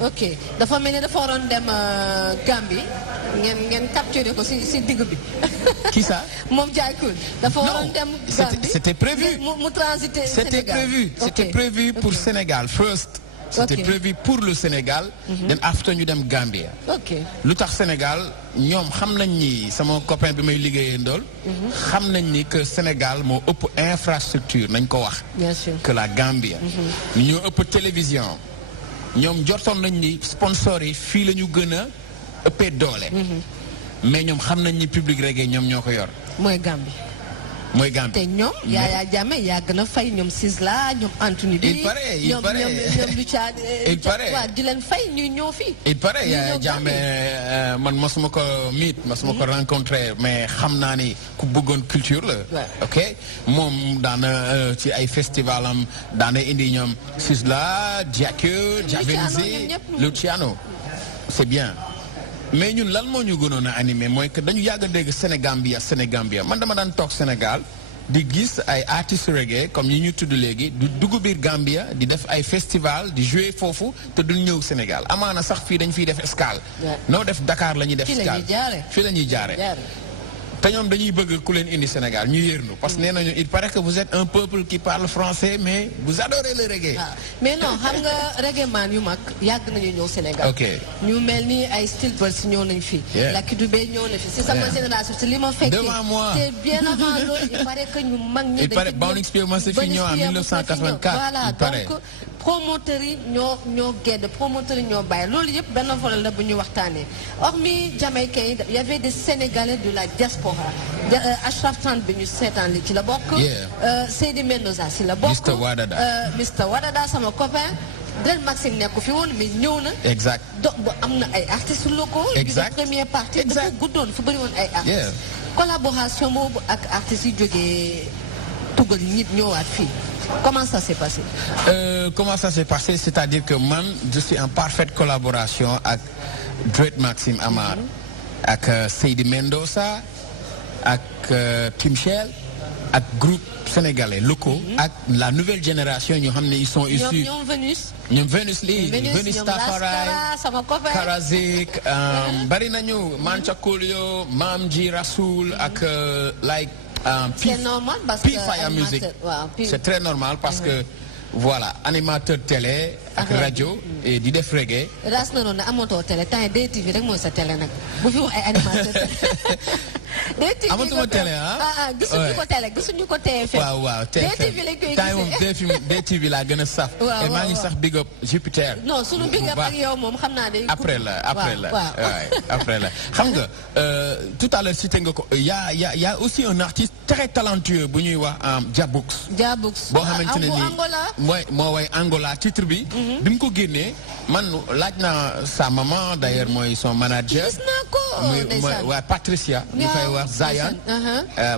ok dafa mel ni dafa waroon dem Gambie ngeen capturé ko si digg bi. Qui ça? moom Jai Cool. dafa waroon dem Gambie c'était prévu. mu transiter Sénégal. C'était prévu pour Sénégal first. C'était prévu pour le Sénégal. Then after ñu dem Gambia. ok lu tax Sénégal ñoom xam nañ ni sama copain bi may liggéeyee ndool. xam nañ ni que Sénégal moo ëpp infrastructure nañ ko wax. bien sûr que la Gambia. ñoo ëpp télévision. ñoom jortoon nañ ni sponsors yi fii la ñu gën a ëppee doole. mais ñoom xam nañ ni public reggae ñoom ñoo ko yor. mooy Gambie. mooy Gambie te ñoom Yaya Jammeh yàgg na fay ñoom Sizzla ñoom Anthony D. il paraît ñoom Lucha. il paraît waaw di leen fay ñuy ñëw fii. il paraît Yaya Jammeh man mosuma ko meet mosuma ko rencontré mais xam naa ni ku bëggoon culture la. ok moom daana ci ay festival am daana indi ñoom Sizzla Jacques Javenzi Luciano c'est bien. mais ñun lan moo ñu gënoon a animé mooy que dañu yàgg a dégg Sénégambia man dama daan toog Sénégal di gis ay artistes reggae comme yi ñu tudd léegi du dugg biir Gambia di def ay festival di jouer foofu te duñ ñëw Sénégal amaana sax fii dañ fiy def escale. noo def Dakar la ñuy def escale fii la ñuy jaare te ñoom dañuy bëgg ku leen indi Sénégal ñu yërnu parce que nee nañu il paraît que vous êtes un peuple qui parle français mais vous adorez le reggae. mais non xam nga reggae man yu mag yàgg nañu ñëw Sénégal. ok ñu mel ni ay Stillbirds ñëw nañ fi. Lucky Dubé ñëw na fi si sama génération si li ma fekkee. devant moi c'est bien avant loolu il paraît que ñu mag ñi. il paraît Bowning Spear ma si fi ñëw en 1984. voilà donc promoteurs yi ñoo gedd promoteurs yi ñoo bàyyi loolu yëpp benn volet la bu ñu waxtaanee hormis Jamaïcains yi y avait des Sénégalais de la diaspora. Ashraf Trent bi ñu seetaan li ci la bokk. Seydi Mendoza si la bokk. Mr Wadada sama copain. Del Maxime nekku fi woon mais ñëw na. exact donc am na ay artistes locaux. exact yu première partie. dafa guddoon fu bëri woon ay artistes. collaboration boobu ak artistes yi jógee tugal nit ñëwaat fii. Comment ça s'est passé? Comment ça s'est passé? C'est-à-dire que man je suis en parfaite collaboration avec Dread Maxime Amar, avec Seydi Mendoza, avec Kim Shell, avec groupe sénégalais locaux, avec la nouvelle génération, ils sont issus. Venus Lee, Venus Tafaray, Karazik, bari nañu Mancha Kolio, Mamji Rasoul, avec like. C'est normal parce que Fire Music. C'est très normal parce que voilà, animateur télé ak radio et di def reggae. ras na noonu amatoo télé temps yi DTV rek mooy sa télé nag bu fi wax ay animateur DTV amatuma télé gisuñu ko TFM. waaw DTV lañ koy gisee DTV laa gën a saf. et maa ngi sax big up Jupiter. non suñu big up ak yow moom xam naa day. après la xam nga tout à l'heure cité nga ko y a aussi un artiste très talentueux bu ñuy wax Jabux. boo xamante ne nii moo way Angola titre bi. bi mu ko génnee man laaj naa sa maman d'ailleurs mooy son manager. gis naa ko waa Patricia. ñu koy wax Zayan.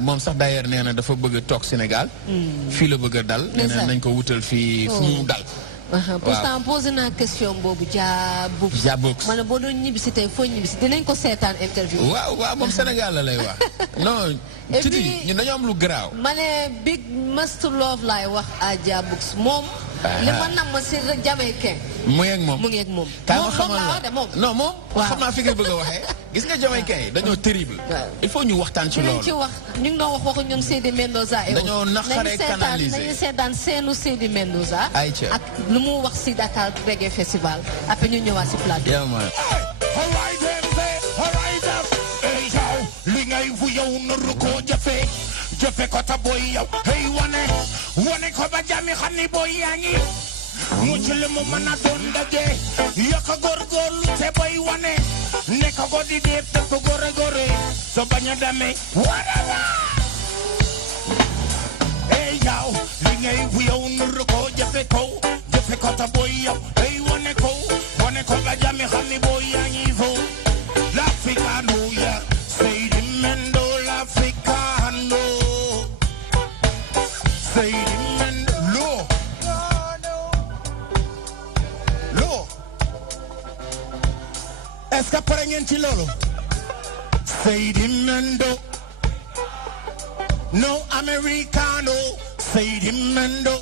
moom sax d'ailleurs nee na dafa bëgg a toog Sénégal. fii la bëgg a dal. nee na nañ ko wutal fii fu mu dal. pourtant posé naa question boobu Jabux. ma ne boo doon ñibbisi tey foo ñibbisi dinañ ko seetaan interview. waaw moom Sénégal la lay wax. non titi ñun dañoo am lu garaaw. ma ne big must love laay wax à Jabux moom. li ma nam ma si Jamaïcain. mu ngi ak moom. kaay ma xamal la non moom. xam naa fi nga bëgg a waxee. gis nga Jamaïcain yi dañoo terrible. il faut ñu waxtaan ci loolu. ñu ngi doon waxu ñoom Seydi Mendoza. dañoo naqaree canaliser nañu seetaan seenu Seydi Mendoza. ak lu mu wax si Dakar Reggae Festival après ñu ñëwaat si plateau. li ngay fu yow nuru ko jëfe ko ta boy yow hey wane ko ba jami xam ni boy yaa ngi mucc li mu mën a doon daje yokk góorgóorlu te boy wane nekk ko di dee te ko góore so bañ a demee wala hey yow li ngay fu yow nuru ko jëfe ko ta boy yow hey wane ko ba jami xam ni boy yaa ngi fo l'Africano ya Seydi Mendo l'Africano Seydi Mendo lo est-ce que pare ngeen ci loolu Seydi Mendo no Americano Seydi Mendo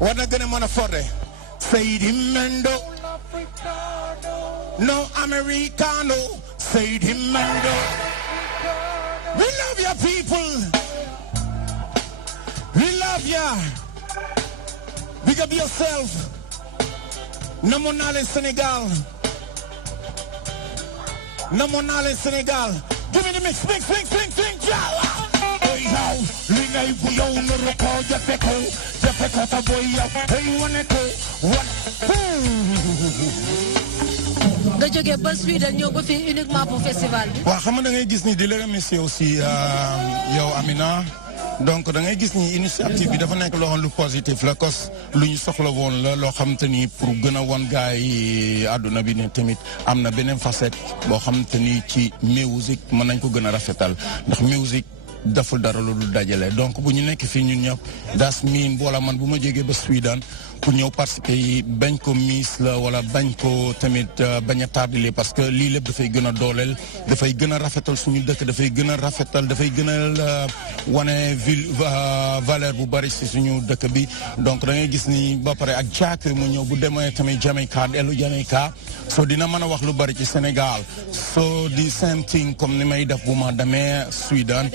war na gën a mën a forde Sedimento. No Americano. Sedimento. We love ya, people. We love ya. Big up yourself. Namonale Senegal. Namonale Senegal. Give me the mix, mix, jala. Hey yo, lingay buyaw no roko jafeko ta boyaw. Hey wane ko, what? nga jógee ba Sweden ñëw ba fii uniquement pour festival bi. waaw xam nga da ngay gis ni di la remercier aussi yow Amina. donc da ngay gis ni initiative bi dafa nekk loo xam lu positif la cos lu ñu soxla woon la loo xam te ni pour gën a wan gars yi àdduna bi ne tamit am na beneen facette boo xam te ni ci musique mën nañ ko gën a rafetal ndax musique daful dara lu dul dajale donc bu ñu nekk fii ñun ñëpp das miin wala man bu ma jógee ba Sweden pour ñëw participer yi bañ ko miis la wala bañ ko tamit bañ a tardile parce que lii lépp dafay gën a dooleel dafay gën a rafetal suñu dëkk dafay gën a rafetal dafay gën a wane valeur bu bari si suñu dëkk bi donc da ngay gis ni ba pare ak Jack mu ñëw bu demee tamit Jamaica dellu Jamaica so dina mën a wax lu bari ci Sénégal so di same thing comme ni may def bu ma demee Sweden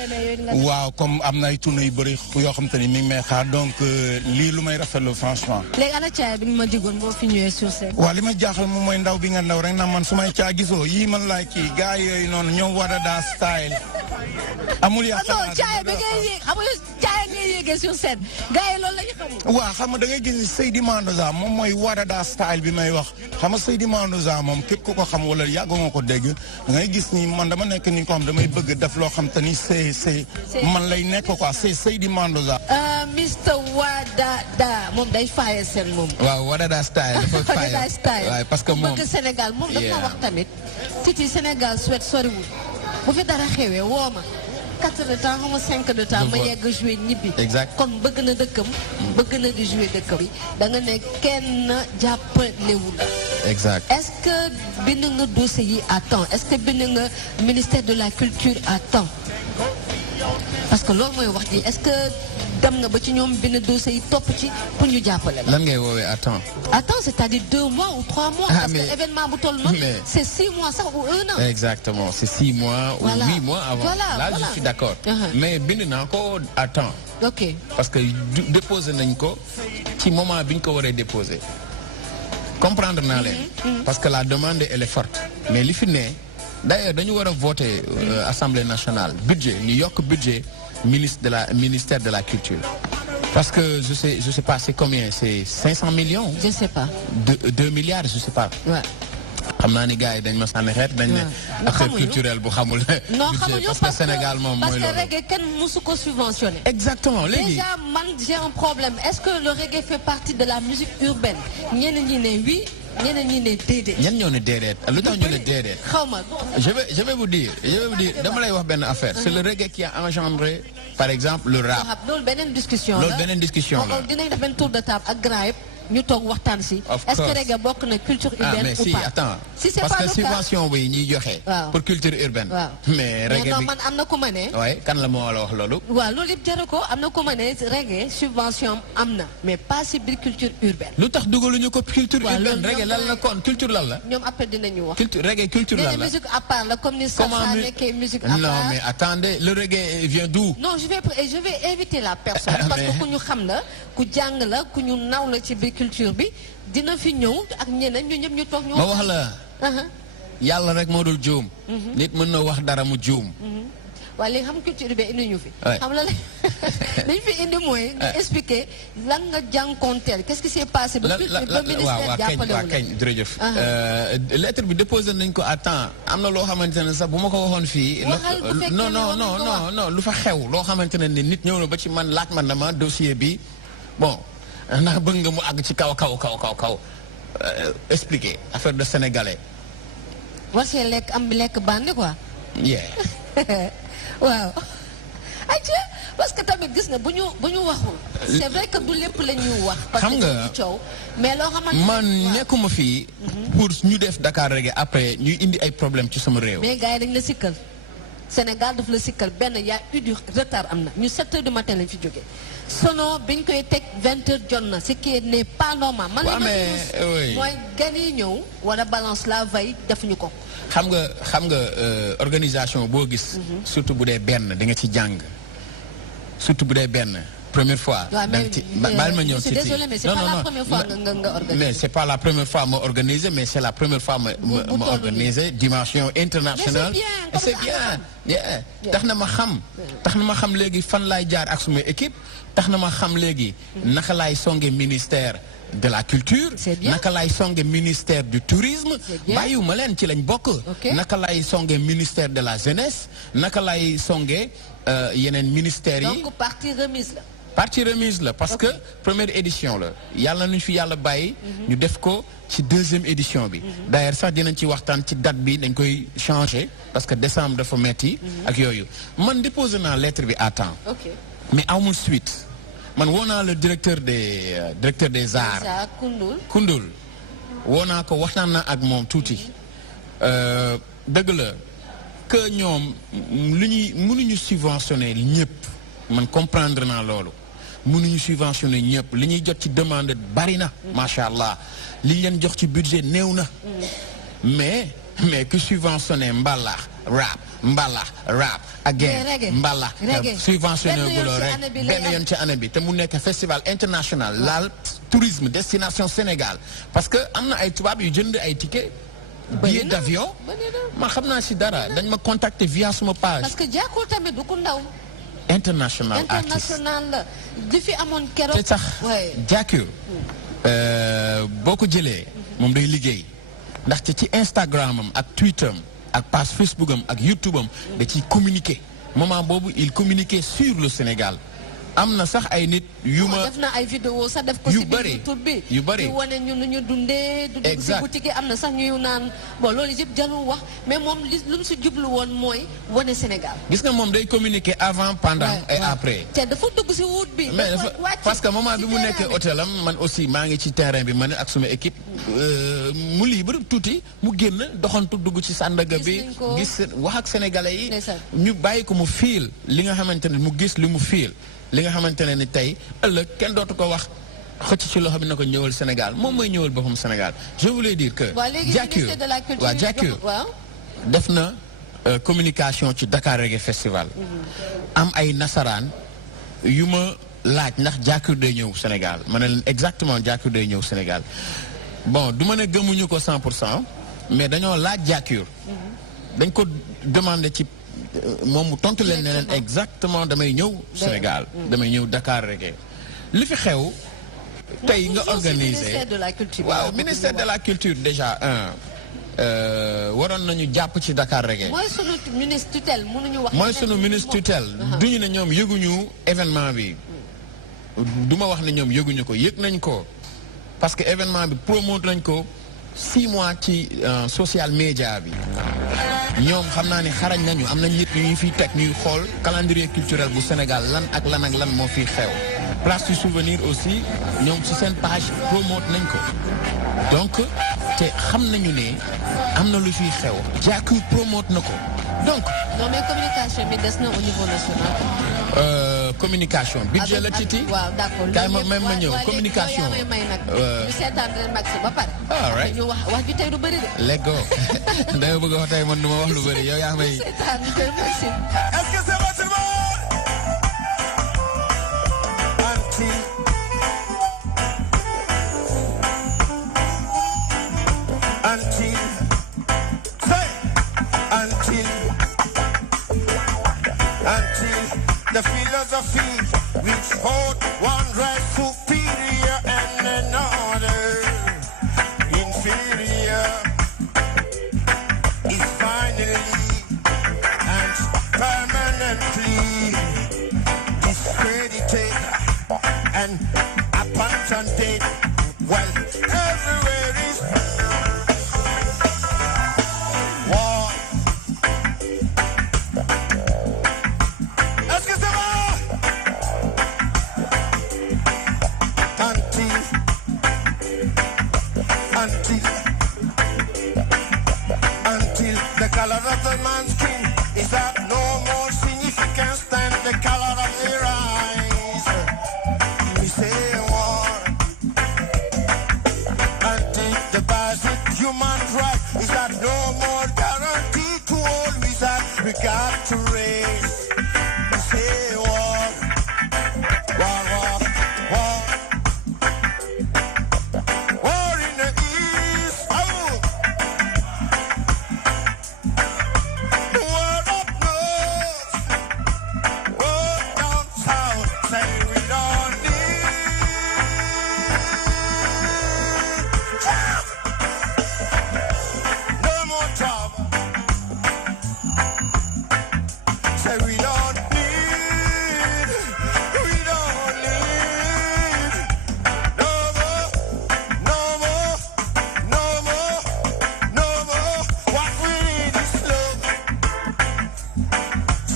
waaw comme am na ay tournée yu bëri yoo xam te ni mi ngi may xaar donc lii lu may rafetlu franchement. léegi ana caaya bi nga ma digoon boo fi ñëwee sur scène. waaw li ma jaaxal moom mooy ndaw bi nga ndaw rek na man su may caa gisoo yii man laay kii gars yooyu noonu ñoom Wadada style. amul yaakaar non caaya bi ngay yéeg xam nga caaya ngay yéegee sur scène gars yi loolu la ñu xamul. waaw xam nga da ngay gis ni Seydi Mandoza moom mooy Wadada style bi may wax xam nga Seydi Mandoza moom képp ku ko xam wala yàgg nga ko dégg da ngay gis ni man dama nekk ni ko xam damay bëgg def loo xam te ni c'est man lay nekk quoi c'est Seydi Mandoza. Mr Wadada moom day faaye seen moom. waaw Wadada style dafa faaye Wadada style waaw parce que moom bëgg Sénégal moom dafa ma wax tamit titi Sénégal Suède soriwul bu fi dara xewee woo ma 4 heures de temps xam nga 5 heures de temps ma yegg jouer ñibbi. exact comme bëgg na dëkkam. bëgg na di jouer dëkkam bi da nga ne kenn jàppalewul. exact est-ce que bind nga dossier yi à temps est-ce que bind nga ministère de la culture à temps parce que loolu mooy wax ji est-ce que dem nga ba ci ñoom bind dossier yi topp ci pour ñu jàppale la. lan ngay woowee à temps. à temps c'est-à-dire 2 mois ou 3 mois. parce que événement bu toll noonu. c'est 6 mois sax ou 1 an. exactement c'est 6 mois ou 8 mois avant. là je suis d'accord. mais bind naa ko à temps. ok parce que déposé nañ ko ci moment bi ñu ko waree déposé. comprendre naa leen. parce que la demande elle est forte. mais li fi ne d'ailleurs dañu war a voter assemblée nationale budget ñu yokk budget ministère de la culture. parce que je sais pas c'est combien c'est 500 millions. je sais pas. 2 milliards je sais pas. Ouais. xam naa ni gars yi dañ ma sànni xeet dañ ne affaire culturelle bu xamul. non xamuñu parce que Sénégal moom mooy loolu. parce que reggae kenn musu ko subventionné. exactement léegi déjà man j'ai un problème est-ce que le reggae fait partie de la musique urbaine ñeneen ñi ne oui ñeneen ñi ne déedéet. ñan ñoo ne déedéet lu tax ñu ne déedéet. xaw ma je vais vous dire dama lay wax benn affaire. c'est le reggae qui a engendré par exemple le rap. loolu beneen discussion la loolu beneen discussion la. dinañ def benn tour de table ak grand yëpp ñu toog waxtaan si. est-ce que reggae bokk na culture urbaine mais ou si pas. attends si c'est parce pas que le cas subvention bi ñuy joxe. pour culture urbaine. mais reggae non bi man am na ku ma ne. waaye kan la moo la wax loolu. waaw loolu yëpp jaru ko am na ku ma ne reggae subvention am na mais pas si biir culture urbaine. lu tax dugaluñu ko culture urbaine reggae lan la kon culture lan la. ñoom après dinañu wax. reggae culture lan la. musique à part la comme ni Safa nekkee musique à part. non mais attendez le reggae vient d'où. non je vais inviter la personne. parce que ku ñu xam la ku jàng la ku ñu naw la ci biir culture bi dina fi ñëw ak ñeneen ñu ñëpp ñu toog ñu. ma wax la. yàlla rek moo dul juum. nit mën na wax dara mu juum. waaye léegi xam culture urbaine indi ñu fi. xam la dañ fi indi mooy. nga expliquer lan nga jànkonteel qu'est-ce qui s'est passé. ba ministère jàppale wu la kañ jërëjëf. lettre bi déposé nañ ko à temps am na loo xamante ne sax bu ma ko waxoon fii. non lu fa xew loo xamante ne nit ñëw na ba ci man laaj man dama dossier bi bon ndax bëgg nga mu àgg ci kaw expliquer affaire de sénégalais. war see lekk am lekk bànn quoi. waaw. ayca parce que tamit gis nga bu ñu waxul. c'est vrai que du lépp la ñuy wax. xam nga parce que coow mais loo xamante man nekkuma fii. pour ñu def Dakar Reggae après ñuy indi ay problème ci sama réew. mais gars yi dañ la sikkal. Sénégal daf la sikkal benn y a eu du retard am na ñu 7 heures du matin lañ fi jógee sono biñ koy teg 20 heures jot na ce qui n'est pas normal. man li ma mooy gan yi ñëw wala balance la veille defuñu ko. xam nga organisation boo gis. surtout bu dee benn di nga ci jàng surtout bu dee benn. Première fois. Je suis désolée, mais c'est pas la première fois nga organisé. Mais c'est pas la première fois ma organisé, mais c'est la première fois ma organisé dimension internationale. Mais c'est bien. tax na ma xam léegi fan laay jaar ak suma équipe tax na ma xam léegi naka laay songe ministère de la culture naka laay songe ministère du tourisme bàyyiwuma leen ci lañ bokk naka laay songe ministère de la jeunesse naka laay songe yeneen ministères yi. Donc partie remise la. Parce que première édition la yàlla nañu fi yàlla bàyyi. ñu def ko ci deuxième édition bi. D'ailleurs sax dinañ ci waxtaan ci date bi dañ koy changer parce que décembre dafa metti ak yooyu man déposé naa lettre bi à temps. Mais amul suite man woo naa le directeur des arts. Koundoul woo naa ko waxtaan naa ak moom tuuti dëgg la que ñoom mënuñu subventionner ñëpp man comprendre naa loolu. mënuñu subventionner ñëpp li ñuy jot ci demande bari na macha allah li leen jox ci budget néew na mais que subventionner mbalax rap again mbalax subventionner guloo rek benn yoon ci année bi te mu nekk festival international laal tourisme destination Sénégal parce que am na ay tubaab yu jënd ay ticket billet d'avion man xam naa si dara dañ ma contacter via suma page parce que jàkkul tamit du ko ndaw international la di fi amoon keroog. te sax Jacques boo ko jëlee moom day liggéey ndaxte ci Instagram am ak Twitter am ak page Facebook am ak YouTube am da ciy communiquer moment boobu il communiquait sur le Sénégal am na sax ay nit yu ma def na ay vidéo sax def ko ci biir YouTube bi yu bëri di wane ñun lu ñu dundee du dugg ci boutique yi am na sax ñuy naan bon loolu yëpp jarul wax mais moom lu mu si jublu woon mooy wane Sénégal gis nga moom day communiquer avant pendant et après te dafa dugg si wut bi mais parce que moment bi mu nekkee hôtel am man aussi maa ngi ci terrain bi man ak suma équipe mu libre tuuti mu génn doxantu dugg ci Sandaga bi gis wax ak sénégalais yi ñu bàyyi ko mu fiil li nga xamante ne mu gis li mu fiil li nga xamante ne ni tey ëllëg kenn dootu ko wax xëcc ci loxo bi na ko ñëwal Sénégal moom mooy ñëwal boppam Sénégal je voulais dire que Jacques def na communication ci Dakar Reggae Festival am ay nasaraan yu ma laaj ndax Jacques day ñëw Sénégal ma ne leen exactement Jacques day ñëw Sénégal bon du ma ne gëmuñu ko 100% mais dañoo laaj Jacques dañ ko demandé ci moom mu tontu leen ne leen exactement damay ñëw Sénégal damay ñëw Dakar Reggae li fi xew tey nga organiser waaw ministère de la culture déjà waroon nañu jàpp ci Dakar Reggae mooy sunu ministre tutelle mënuñu wax mooy sunu ministre tutelle duñu ne ñoom yëguñu événement bi du ma wax ne ñoom yëguñu ko yëg nañ ko parce que événement bi promote nañ ko 6 mois ci social media bi ñoom xam naa ne xarañ nañu am nañ nit ñu fiy teg ñuy xool calendrier culturel bu Sénégal lan ak lan moo fiy xew place du souvenir aussi ñoom ci seen page promote nañ ko donc te xam nañu ne am na lu fiy xew Jacques promote na ko donc non mais communication bi des na au niveau national communication budget la Titi waaw d'accord kay ma même ma ñëw communication ñu seetaan leen maxi ba pare ñu wax ju tey du bëri de léego danga bëgg a wax tey man du ma wax lu bëri yow yaa may seetaan leen maxi est-ce que c'est bon tout le monde until the philosophy which hold one right superior and another inferior is finally and permanently discredited and abandoned. Well, everywhere is war. Until the color of the man's skin is that no is that no more guarantee to always that we got to raise. We say war, war, war, war. War in the east, oh. War up north, war down south. Say we don't need. No more trouble. Say we don't need. We don't need. No more, no more, no more, no more. What we need is love.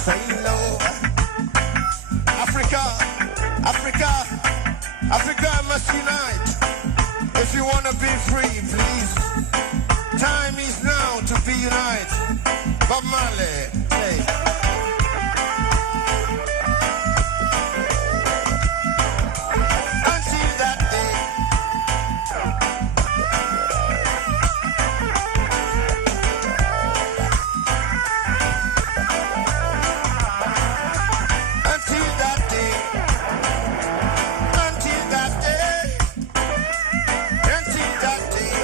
Say love. Africa, Africa, Africa must unite. If you want to be free, please. Time is now to be united. Bob Marley, say. Until that day. Until that day. Until that day. Until that day.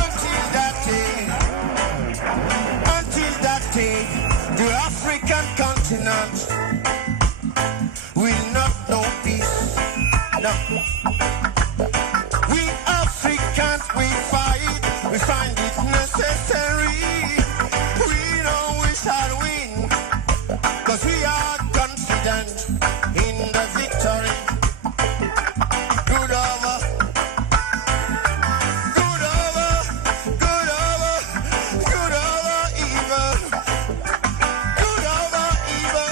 Until that day. Until that day. The African continent will not know peace. No. We Africans, we fight. We find it necessary. We know we shall win. Cause we are confident in the victory. Good over. Good over. Good over. Good over evil. Good over evil.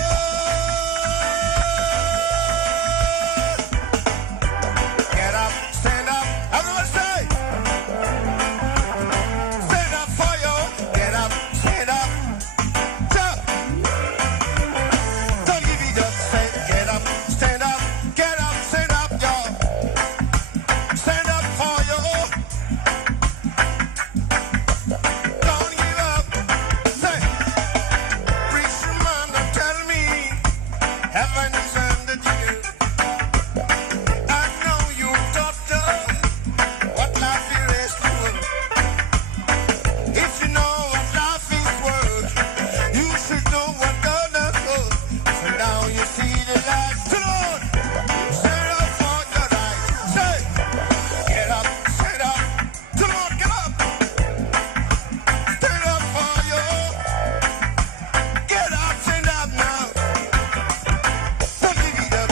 Get up, stand up. Everyone say. Stand up for you. Get up, stand up. Jump. Don't give it up. Say, get up, stand up. Get up, stand up, y'all. Stand up for you. Don't give up. Say, preacher man, don't tell me heaven is under you. I know you doctor, what life is to. If you know what life is worth, you should know what God has done. So now you see the light. Come on, stand up for your right. Say, get up, stand up. Come on, get up. Stand up for you. Get up, stand up now. Don't give it up.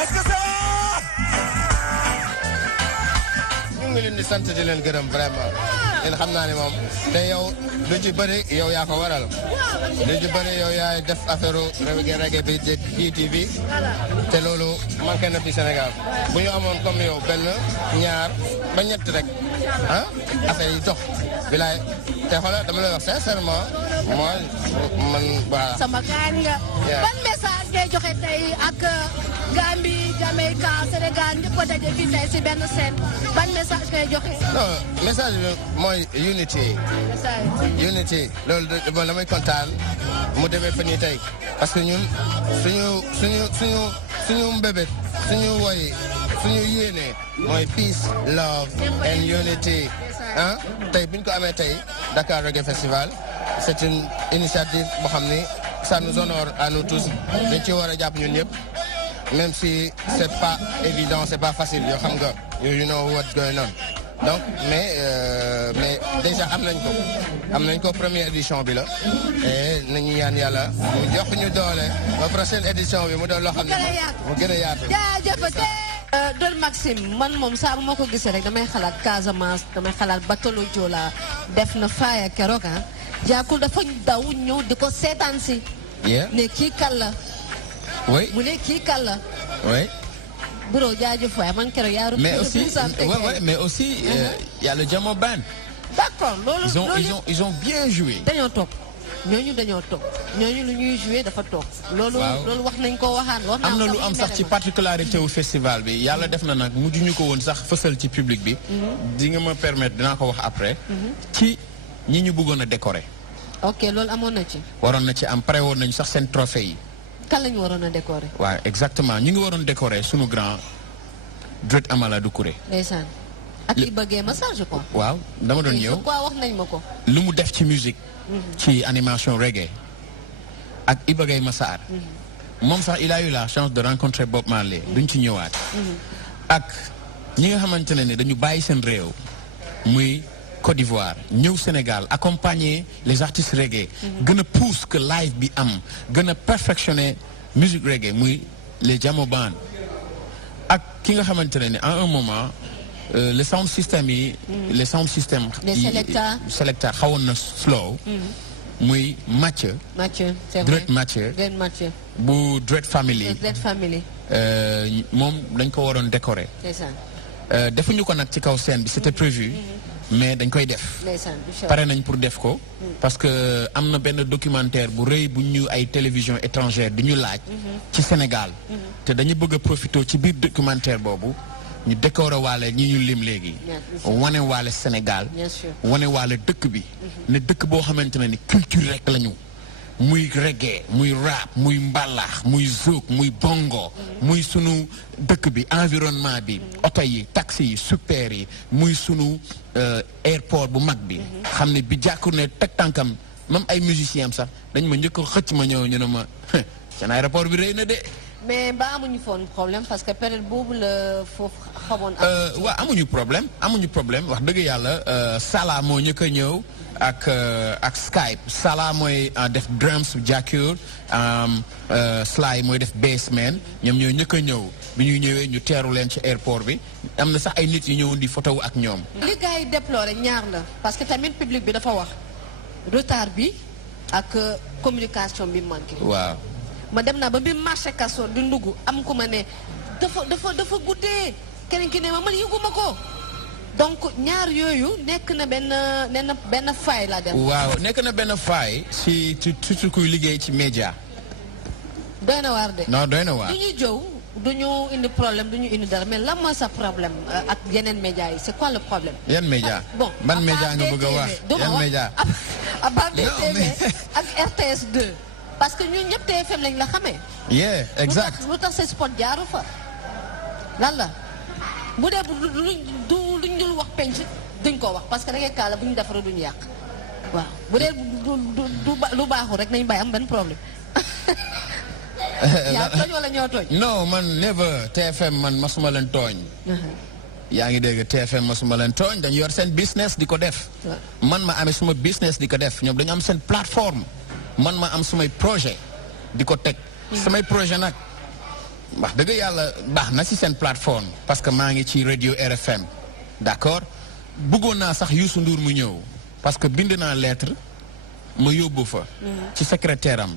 Est-ce que ça va? ñu ngi leen di sant di leen gërëm vraiment yéen xam naa ne moom te yow lu ci bëri yow yaa ko waral lu ci bëri yow yaay def affaire reggae bi ci DTV te loolu manqué na fi Sénégal bu ñu amoon comme yow benn ñaar ba ñett rek ah affaire yi dox bilaay te xoolal dama lay wax sincèrement moi man voilà. sama gaan nga. Yeah. ban message ngay joxe tey ak Gambie Jamaïque Sénégal ñëpp a daje fii tey si benn scène ban message ngay joxe. non message bi mooy unity. unity loolu bon damay kontaan mu demee fa nii tey parce que ñun suñu mbébét suñu woy suñu yéene mooy peace love and unity ah tey bi ñu ko amee tey Dakar Reggae Festival c'est une initiative boo xam ni ça nous honore à nous tous dañ ci war a jàpp ñun ñëpp même si c'est pas évident c'est pas facile yoo xam nga you know what's going on donc mais déjà am nañ ko première édition bi la et nañu ñaan yàlla mu jox ñu doole ba prochaine édition bi mu doon loo xam ne mu gën a yaatu. jaajëfate. Don Maxime man moom saa bu ma ko gisee rek damay xalaat Casamance damay xalaat Batolo Joola def na faaya keroog ah jaakul dafa daw ñëw di ko seetaan si. ne kii kan la. oui mu ne kii kan la. oui. bro jaajëf waay man keroog yaa mais aussi mais aussi y a le Jamo Band. D'accord loolu ils ont bien joué. dañoo toog ñooñu lu ñuy joué dafa toog. loolu wax nañ ko waxaan wax am na lu am sax ci particularité wu festival bi yàlla def na nag mujjuñu ko woon sax fësal ci public bi. di nga ma permettre dinaa ko wax après. ci ñi ñu bëggoon a décorer. ok loolu amoon na ci. waroon na ci am pare woon nañu sax seen trophée yi. kan la ñu waroon a décorer. waaw exactement ñu ngi waroon décorer sunu grand Dred Amala Doucouré. ndeysaan ak i bëggee massage je crois. waaw dama doon ñëw quoi wax nañ ma ko. lu mu def ci musique. ci animation reggae. ak Iba Gueye Massar. moom sax il a eu la chance de rencontrer Bob Marley. duñ ci ñëwaat. ak ñi nga xamante ne dañu bàyyi seen réew. muy Côte d'Ivoire ñëw Sénégal accompagner les artistes reggae. gën a pousse que live bi am gën a perfectionner musique reggae muy les Jamo Band. ak ki nga xamante ne à un moment le sound system yi. les sound system. les Selecta xawoon na slow. muy Mathieu. c'est vrai Dred Mathieu. bu Dred Family. moom dañ ko waroon décorer. defuñu ko nag ci kaw scène bi c'était prévu. mais dañ koy def. pare nañ pour def ko. parce que am na benn documentaire bu rëy bu ñu ay télévision étrangère di ñu laaj. ci Sénégal. te dañu bëgg a profiter ci biir documentaire boobu ñu décorer waale ñi ñu lim léegi. wane waale Sénégal. wane waale dëkk bi. ne dëkk boo xamante ne ni culture rek lañu. muy reggae muy rap muy mbalax muy zouk muy bongo. muy sunu dëkk bi environnement bi. oto yi taxi yi super yi muy sunu airport bu mag bi. xam ne bi jàkku ne teg tànkam même ay musiciens sax dañ ma njëkk xëcc ma ñëw ñu ne ma seen aéroport bi rëy na de. mais ba amuñu foon problème parce que période boobu la foofu xamoon. waaw amuñu problème wax dëgg yàlla Sala moo ñëkk a ñëw. ak Skype Sala mooy def drums Jacure Sly mooy def bassman ñoom ñoo ñëkk a ñëw bi ñuy ñëwee ñu teeru leen ci airport bi am na sax ay nit yu ñëwoon di photo ak ñoom. li gars yi déploré ñaar la parce que tamit public bi dafa wax retard bi ak communication bi manqué. waaw ma dem naa ba bi marché Kasso di ndugg am ku ma ne dafa guddee keneen ki ne ma man yëguma ko. donc ñaar yooyu nekk na benn faay la dem. waaw nekk na benn faay si surtout kuy liggéey ci média. doy na waar de. non doy na waar. du ñu jëw du ñu indi problème du ñu indi dara mais lan mooy sa problème ak yeneen média yi c'est quoi le problème. yan média bon ban média nga bëgg a wax yan média. à part BTV ak RTS 2 parce que ñun ñëpp TFM lañ la xamee. yeah exact lu tax sa spot jaaru fa lan la. bu dee luñ dul wax penc duñ ko wax parce que da ngay kaala bu ñu defaree duñu yàq waaw bu dee lu baaxul rek nañ bàyyi am benn problème. yaa tooñ wala ñoo tooñ. non man never TFM man masuma leen tooñ. yaa ngi dégg TFM masuma leen tooñ dañu yor seen business di ko def. man ma amee suma business di ko def ñoom dañu am seen plateforme man ma am sumay projet di ko teg. samay projet nag. wax dëgg yàlla baax na ci seen plateforme parce que maa ngi ci radio RFM d'accord bëggoon naa sax Youssou Ndour mu ñëw parce que bind naa lettre ma yóbbu fa. ci secrétaire am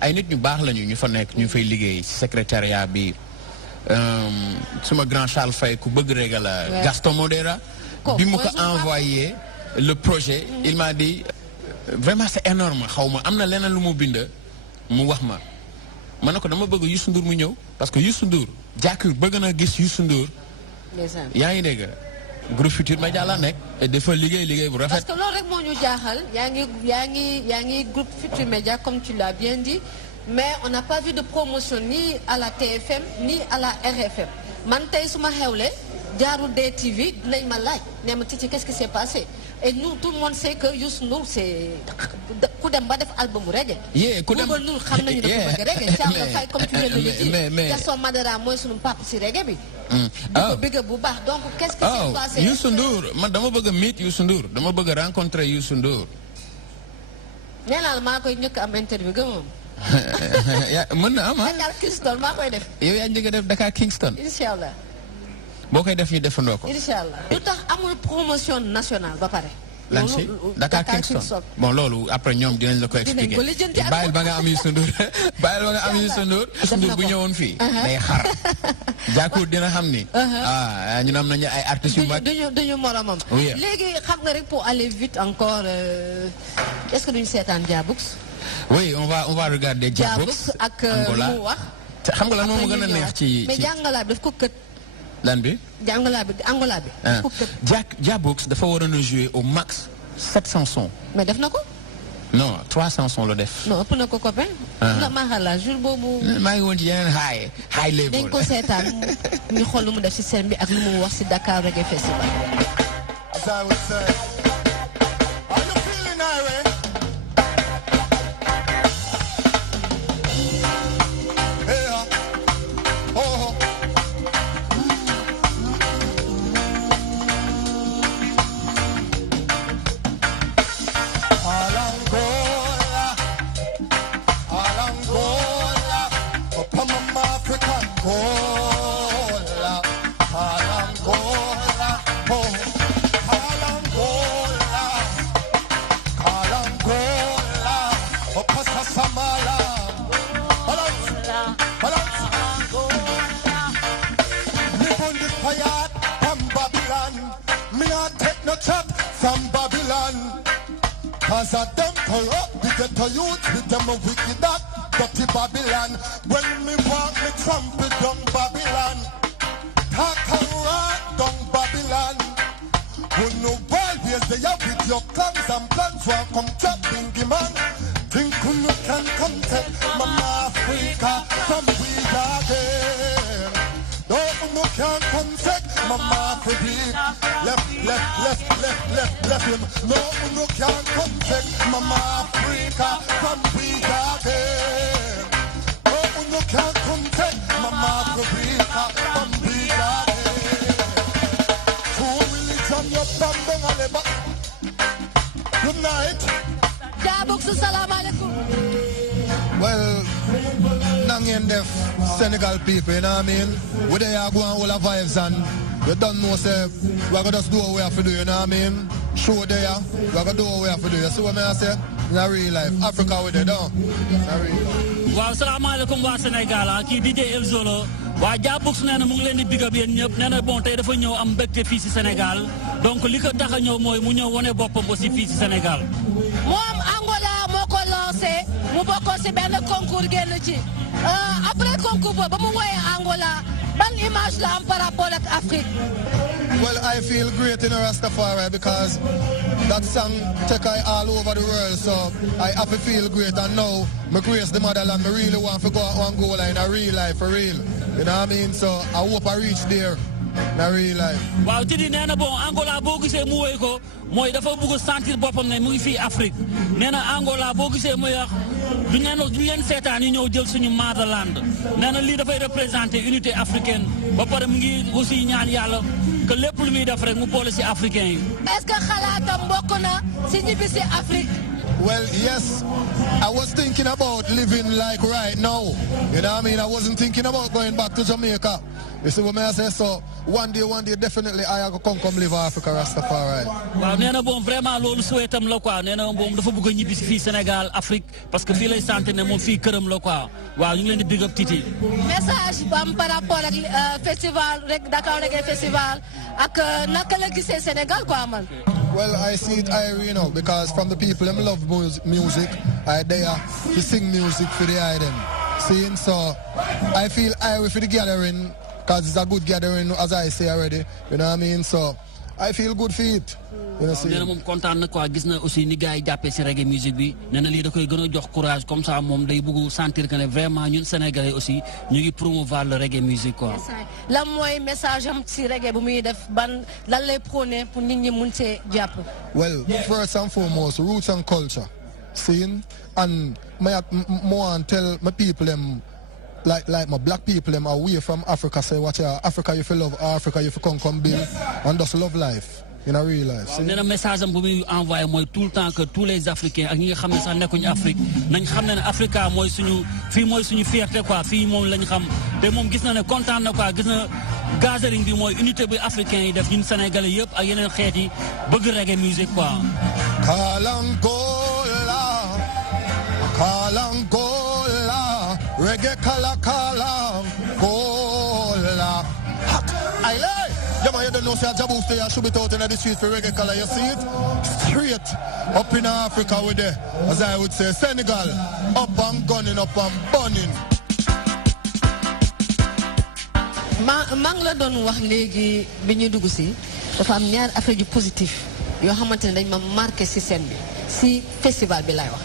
ay nit ñu baax lañu ñu fa nekk ñu fay liggéey ci secrétariat bi suma grand Charles Faye ku bëgg régal la Gaston Modera bi mu ko envoyé le projet il m'a dit vraiment c'est énorme xaw ma am na leneen lu mu bind mu wax ma. ma ne ko dama bëgg Youssou Ndour mu ñëw parce que Youssou Ndour Jacure bëgg na gis Youssou Ndour. yaa ngi dégg groupe Futurs Médias la nekk et dafa liggéey bu rafet. parce que loolu rek moo ñu jaaxal yaa ngi groupe Futurs Médias comme tu l'as bien dit mais on n'a pas vu de promotion ni à la TFM ni à la RFM man tey su ma xewle jaarul DTV dinañ ma laaj ne ma Titi qu'est-ce qui s'est passé et nous tout le monde sait que Youssou Ndour c'est ku dem ba def album reggae. ku dem Bouba Ndour xam nañu dafa bëgg reggae. Charles Faye comme tu viens de le dire. mais Gaston Madara mooy sunu papa si reggae bi. di ko bëgg bu baax donc qu'est-ce qui s'est passé. Youssou Ndour man dama bëgg a meet Youssou Ndour dama bëgg a rencontrer Youssou Ndour. nee naa la maa koy njëkk am interview gëmoon. mën na am Dakar Kingston maa koy def. yow yaa njëkk a def Dakar Kingston. incha allah. boo koy def ñu defandoo ko. incha allah lu tax amul promotion nationale ba pare. lan si Dakar Kingston bon loolu après ñoom dinañ la ko expliquer. bàyyil ba nga am Youssou Ndour bàyyil ba nga am Youssou Ndour. Youssou Ndour bu ñëwoon fii. day xar Jaaku dina xam ni. ñun am nañu ay artistes yu mag. dañu moromam. léegi xam nga rek pour aller vite encore est-ce que duñu seetaan Jabooks. oui on va regarder Jabooks ak lu mu wax. xam nga lan moo gën a neex ci mais jàngalaat bi daf ko kët. lan bi. jàngalaat bi Angola bi. daf ko kët. Jabooks dafa waroon a jouer au max 700 sons. mais def na ko. non 300 sons la def. non ëpp na ko copain. nga maaxala jour boobu. maa ngi woon ci yeneen high level. dañ ko seetaan ñu xool lu mu def ci scène bi ak lu mu wax ci Dakar Reggae Festival. As I would say, are you feeling irate? Yeah. Oh. From Babylon, cause of them corrupt, we get to youth with them a wicked that dirty Babylon. When me walk, me trample down Babylon, talk and rock down Babylon. Who know always they are with your clans and plans, want come trap bingy man. Think you can come take Mama Africa from we again. No, no can come take Mama Africa. Left him. No, no can come take Mama Africa from we again. No, no can come take Mama Africa from we again. True religion, your bambang aleba. Good night. Jabooks, assalamu alaikum. Well, Nangen Def, Senegal people, you know what I mean? We they are going all the vibes and we don't know, say, we're going to just do what we have to do, you know what I mean? Show there, we're going to do what we have to do. You see what I say? In real life, Africa with it, don't in real life. Waaw, salaamaaleykum waa Sénégal kii DJ Elzolo waa Jabooks nee na mu ngi leen di big up yéen ñëpp nee na bon tey dafa ñëw am mbégte fii si Sénégal donc li ko tax a ñëw mooy mu ñëw wane boppam aussi fii si Sénégal. moom Angola moo ko lancé mu bokkoon si benn concours génn ci après concours boobu ba mu woowee Angola ban image la am par rapport ak Afrique. Well, I feel great in Rastafari because that song take I all over the world, so I have to feel great. And now, I grace the motherland. I really want to go to Angola in a real life, for real. You know what I mean? So I hope I reach there in real life. waaw Tidi nee na bon Angola boo gisee mu woy ko mooy dafa bëgg sentir boppam ne mu ngi fii Afrique nee na Angola boo gisee muy wax du leen seetaan yi ñëw jël suñu motherland nee na lii dafay représenter unité africaine ba pare mu ngi aussi ñaan yàlla que lépp lu muy def rek mu boole si africain yi. est-ce que xalaatam bokk na si ñibbi si Afrique. Well, yes, I was thinking about living like right now. You know what I mean? I wasn't thinking about going back to Jamaica. You see what I say? So one day, definitely I go come live Africa, Rastafari. waaw nee na bon vraiment loolu souhaitam la quoi nee na moom dafa bëgg a ñibbi si fii Sénégal Afrique parce que fii lay sentir ne moom fii këram la quoi waaw ñu ngi leen di big up Titi. message bam par rapport ak festival rek Dakar Reggae Festival ak naka la gisee Sénégal quoi man. Well, I see it you know, because from the people them love music, they are to sing music for the them. Seeing so, I feel for the gathering because it's a good gathering, as I say already. You know what I mean? So I feel good for it. You know, nee na moom kontaan na quoi gis na aussi ni gars yi jàppee si reggae musique bi nee na lii da koy gën a jox courage comme ça moom day bëgg sentir que ne vraiment ñun Sénégalais aussi ñu ngi promouvoir le reggae musique quoi. lan mooy message am si reggae bu muy def ban lan lay prôné pour nit ñi mun see jàpp. Well, first and foremost, roots and culture. Seeing and more and tell my people them. Like my black people them away from Africa say watch out Africa you feel love Africa you feel come build and just love life in a real life. waaw nee na message am bu muy envoyé mooy tout le temps que tous les Africains ak ñi nga xam ne sax nekkuñu Afrique nañ xam ne Africa mooy suñu fii mooy suñu fierté quoi fii moom lañ xam te moom gis na ne kontaan na quoi gis na gathering bi mooy unité bi africain yi def ñun Sénégalais yëpp ak yeneen xeet yi bëgg reggae musique quoi. Kalangola reggae kala kola man, you don't know, say Jah Books there, should be out in the street for reggae color. You see it? Straight up in Africa with there, as I would say, Senegal, up and gunning, up and burning. maa ngi la doon wax léegi bi ñu dugg si dafa am ñaar affaire yu positif yoo xamante ne dañ ma marqué si scène bi si festival bi laay wax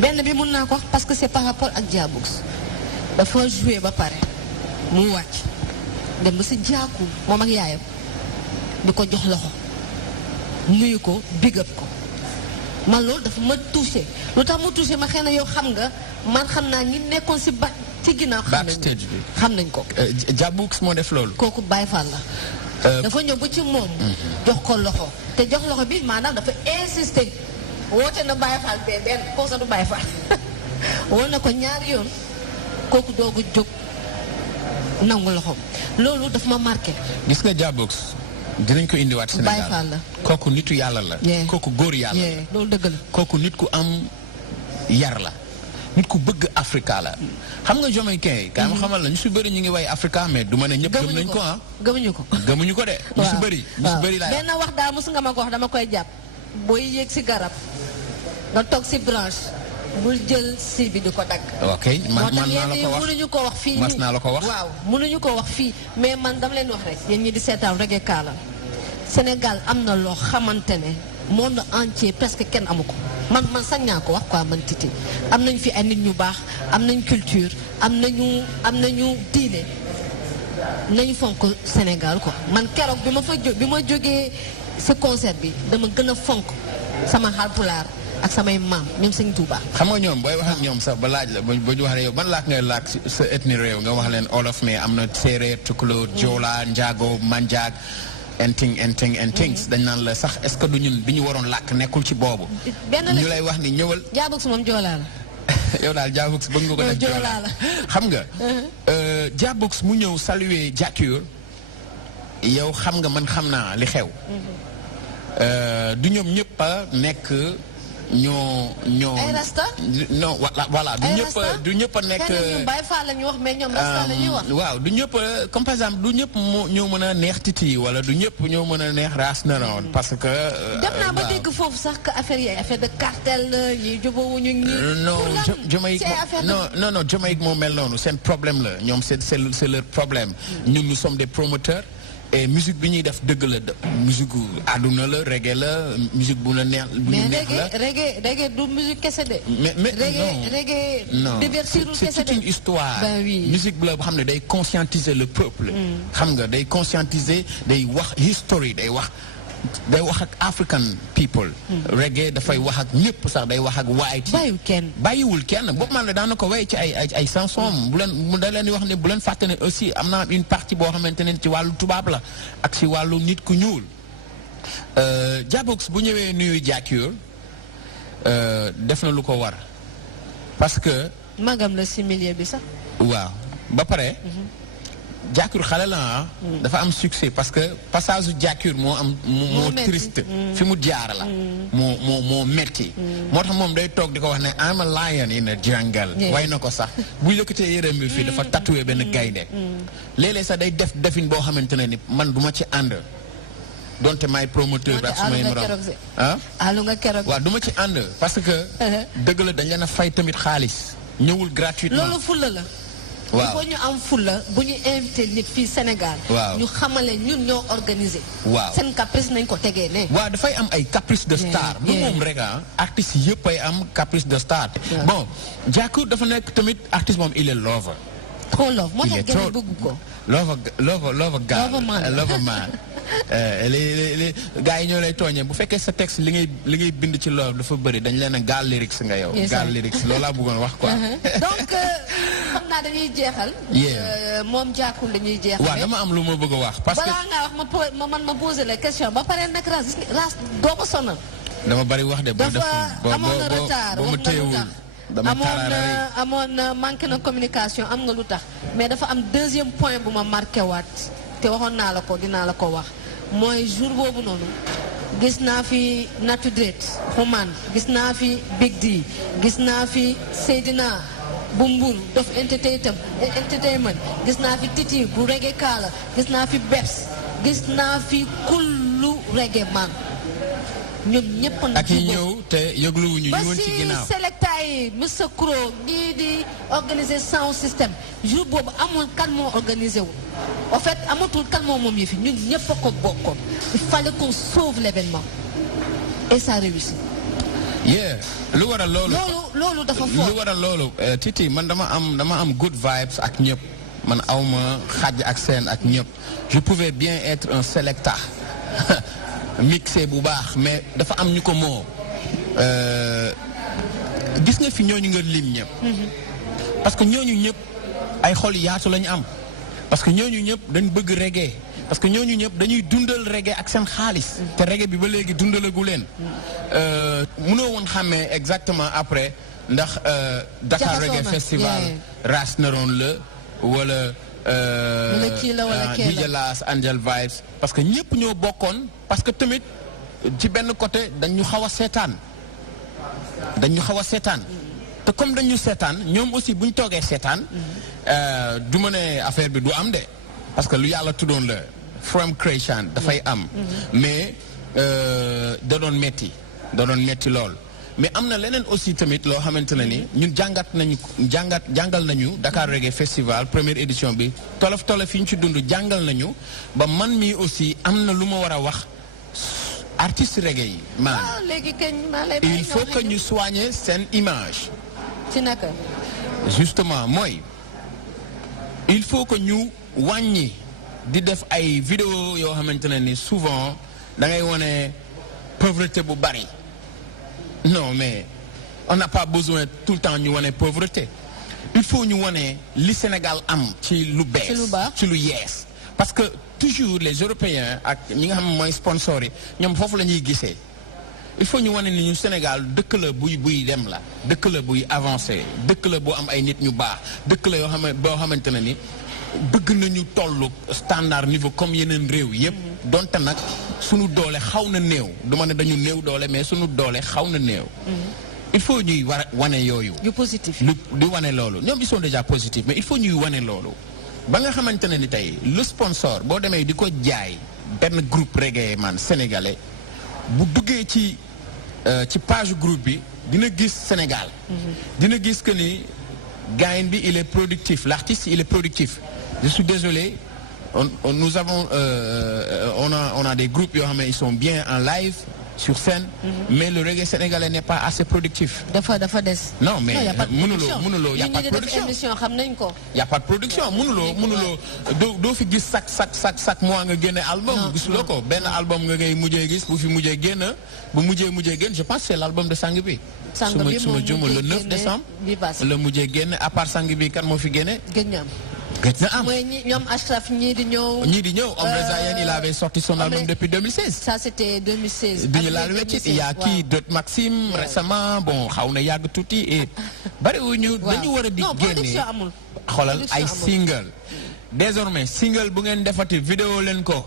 benn bi mun naa ko wax parce que c'est par rapport ak Jah Books dafa joué ba pare mu wàcc dem ba si jaaku moom ak yaayam di ko jox loxo nuyu ko big up ko man loolu dafa ma touché lu tax mu touché ma xëy na yow xam nga man xam naa ñi nekkoon si ci ginnaaw backstage bi xam nañ ko. Jah Books moo def loolu. kooku Baye Fall la. dafa ñëw ba ci moom. jox ko loxo te jox loxo bi maanaam dafa insister woote na Baye Fall benn kooku sax du Baye Fall woo na ko ñaari yoon kooku doogu jóg nangu loxoom loolu dafa ma marqué. gis nga Jah Books dinañ ko indiwaat Sénégal Baye Fall la. kooku nitu yàlla la. kooku góor yàlla la. loolu dëgg la. kooku nit ku am yar la. nit ku bëgg Africa la xam nga jamaïcain yi kaay ma xamal la ñu si bëri ñu ngi way Africa mais du ma ne ñëpp gëm nañ ko ah gëmuñu ko de ñu si bëri laay benn wax daal mos nga ma ko wax dama koy jàpp booy yéeg si garab nga toog si branche bul jël si bi di ko dagg ok man naa la ko wax mënuñu ko wax fii mas naa la ko wax waaw mënuñu ko wax fii mais man dama leen wax rek yéen ñi di seetaan Reggae Kaala Sénégal am na loo xamante ne monde entier presque kenn amu ko man sañ naa ko wax quoi man Titi am nañ fi ay nit ñu baax am nañ culture am nañu diine nañu fonk Sénégal quoi man keroog bi ma jógee sa concert bi dama gën a fonk sama Haalpulaar ak samay maam ñoom Sëñ Tuubaa. xam nga ñoom booy wax ak ñoom sax ba laaj la ba ñu wax yow ban laak ngay laak sa ethnie réew nga wax leen olof mais am na séeréer tukulóor joola njaago manjaag and things dañ naan la sax est-ce que du ñun bi ñu waroon làkk nekkul ci boobu. ñu lay wax ni ñëwal. Jah Books moom joolaa la. yow daal Jah Books bëgg nga ko def joolaa la xam nga. Jah Books mu ñëw saluer Jacure yow xam nga man xam naa li xew. du ñoom ñëpp a nekk. ñoo ay rasta non voilà du ñëpp a nekk ñu Baye Fall la ñu wax mais ñoom rasta la ñuy wax waaw du ñëpp comme par exemple du ñëpp ñoo mën a neex Titi wala du ñëpp ñoo mën a neex raas non parce que dem naa ba dégg foofu sax que affaire yi affaire de cartel ñi jubóowuñu ñi non Jamaïque moo mel noonu seen problème la ñoom c'est leur problème ñun nous sommes des promoteurs et musique bi ñuy def dëgg la musique àdduna la reggae la musique bu la neex bu ñu neex la mais reggae du musique kese de mais reggae divertirul kese de c'est toute une histoire musique bi la boo xam ne day conscientiser le peuple xam nga day conscientiser day wax history day wax ak African people reggae dafay wax ak ñëpp sax day wax ak white bàyyiwul kenn boobu man la daana ko way ci ay chanson bu leen da leen di wax ne bu leen fàtte ne aussi am na une partie boo xamante ne ci wàllu tubaab la ak ci wàllu nit ku ñuul Jah Books bu ñëwee nuyu Jacure def na lu ko war parce que magam la si milieu bi sax waaw ba pare Jacure xale la dafa am succès parce que passage Jacure moo triste fi mu jaar la moo metti moo tax moom day toog di ko wax ne I'm a lion in a jungle way na ko sax bu yëkkatee yërëm bi fii dafa tatoué benn gaynde léeg-léeg sax day def defin boo xamante ne ni man du ma ci ànd donte may promoteur bi ak sumay morom alu nga keroog waaw du ma ci ànd parce que dëgg la dañ leen a fay tamit xaalis ñëwul gratuitement loolu fulla la waaw il faut ñu am fulla bu ñu invité nit fii Sénégal. waaw ñu xamale ñun ñoo organisé. waaw seen caprice nañ ko tegee ne. waaw dafay am ay caprice de star. du moom rek artistes yëpp ay am caprice de star. bon Jacure dafa nekk tamit artiste moom il est lover. trop love moo tax gën a bëgg ko. lover man. les gars yi ñoo lay tooñee bu fekkee sa texte li ngay bind ci love dafa bëri dañ leen a gaal lyrics nga yow. gaal lyrics loolu laa bëggoon wax quoi. donc xam naa dañuy jeexal. moom Jacure dañuy jeexal. waaw dama am lu ma bëgg a wax. parce que balaa ngaa wax ma posé la question ba pare nag ras doo ko sonal. dama bëri wax de. dafa amoon na retard boo ma téyewul amoon na manqué na communication am nga lu tax mais dafa am deuxième point bu ma marqué waat te waxoon naa la ko dinaa la ko wax mooy jour boobu noonu gis naa fi Natu Dread Xuman gis naa fi Big D gis naa fi Seydina bu Mbour Dof Entertainment gis naa fi Titi bu Reggae Kaala gis naa fi Beps gis naa fi kullu reggae man ñoom ñëpp ak yi ñëw te yëgluwuñu ñu woon ci ginnaaw ba si selecta yi Mr Crow ñii di organiser sound system jour boobu amul kan moo organisé wu en fait amatul kan moo moom yi fi ñun ñëpp a ko bokkoon il fallait qu'on sauve l'événement et ça réussit. yeah lu waral loolu. loolu dafa fort. lu waral loolu Titi man dama am good vibes ak ñëpp man awma xaj ak seen ak ñëpp je pouvais bien être un selecta mixé bu baax mais dafa am ñu ko moo gis nga fi ñooñu nga lim ñëpp. parce que ñooñu ñëpp ay xol yaatu lañu am parce que ñooñu ñëpp dañ bëgg reggae parce que ñooñu ñëpp dañuy dundal reggae ak seen xaalis. te reggae bi ba léegi dundalagu leen. mënoo woon xàmmee exactement après ndax Dakar Reggae Festival ras naroon la wala. DJ Las Angel Vibes parce que ñëpp ñoo bokkoon parce que tamit ci benn côté dañu xaw a seetaan te comme dañu seetaan ñoom aussi bu ñu toogee seetaan du ma ne affaire bi du am de parce que lu yàlla tuddoon la from creation dafay am mais da doon metti lool mais am na leneen aussi tamit loo xamante ne ni ñun jàngal nañu Dakar Reggae Festival première édition bi tolof yi ñu ci dund jàngal nañu ba man mii aussi am na lu ma war a wax artiste reggae yi léegi kañ maa lay il faut que ñu soigner seen image. ci naka. justement mooy il faut que ñu wàññi di def ay vidéo yoo xamante ne ni souvent da ngay wone pauvreté bu bari. Non, mais on n'a pas besoin tout le temps ñu wane pauvreté. Il faut ñu wane li Sénégal am ci lu bees ci lu yees parce que toujours les Européens ak ñi nga xam mooy sponsors yi ñoom foofu la ñuy gisee il faut ñu wane ni ñu Sénégal dëkk la buy dem la dëkk la buy avancer dëkk la boo am ay nit ñu baax dëkk la yoo xam ne boo xamante ne ni bëgg nañu tollu standard niveau comme yeneen réew yépp donte nag sunu doole xaw na néew du ma ne dañu néew doole mais sunu doole xaw na néew. il faut ñuy wane yooyu. yu positif di wane loolu ñoom ils sont déjà positifs mais il faut ñuy wane loolu. ba nga xamante ne ni tey le sponsor boo demee di ko jaay benn groupe reggae man sénégalais bu duggee ci page groupe bi dina gis Sénégal. dina gis que ni gain bi il est productif l'artiste il est productif je suis désolé. Nous avons on a des groupes yoo xam ne ils sont bien en live sur scène mais le reggae sénégalais n'est pas assez productif. dafa des. non mais mënuloo y a pas de production émission xam nañ ko. y a pas de production mënuloo doo fi gis chaque mois nga génne album. gisuloo ko benn album nga ngay mujjee gis bu fi mujjee génn bu mujjee génn je pense c'est l'album de Sang bi. Sang bi su ma juumul le 9 décembre. la mujjee génn à part Sang bi kan moo fi génne. mooy ñoom Ashraf ñii di ñëw. Ombre Zayen il avait sorti son album depuis 2016. ça c'était 2016. bi ñu laal weccit il y a kii Dot Maxime récemment bon xaw na yàgg tuuti et bariwuñu dañu war a di génne xoolal ay single. désormais single bu ngeen defati vidéo leen ko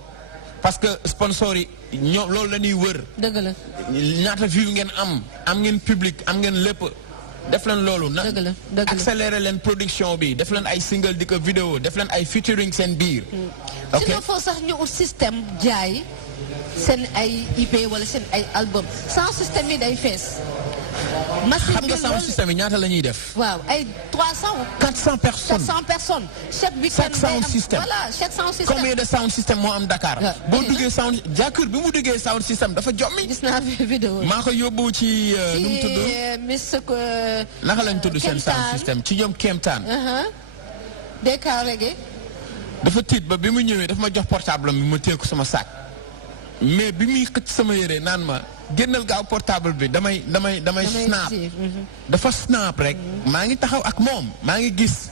parce que sponsor yi ñoom loolu la ñuy wër. dëgg la ñaata view ngeen am ngeen public am ngeen lépp. def leen loolu na accélérer leen production bi def leen ay single di ko vidéo def leen ay featuring seen biir. ok sinon foofu sax ñu ut système jaay seen ay IP wala seen ay album sans système yi day fees. xam nga sound système yi ñaata la ñuy def. waaw ay 300 ou 400 personnes. 400 personnes. chaque sound system. voilà chaque sound system. combien de sound system moo am Dakar. boo duggee sound Jakur bi mu duggee sound system dafa jommi. gis naa vidéo. maa ko yóbbu ci nu mu tudd. naka lañ tudd seen sound system ci ñoom Kemtaan. Dakar Reggae. dafa tiit ba bi mu ñëwee dafa ma jox portable mi ma téye ko sama sac. mais bi muy xëcc sama yére naan ma génnal gaaw portable bi damay snap. dafa snap rek. maa ngi taxaw ak moom maa ngi gis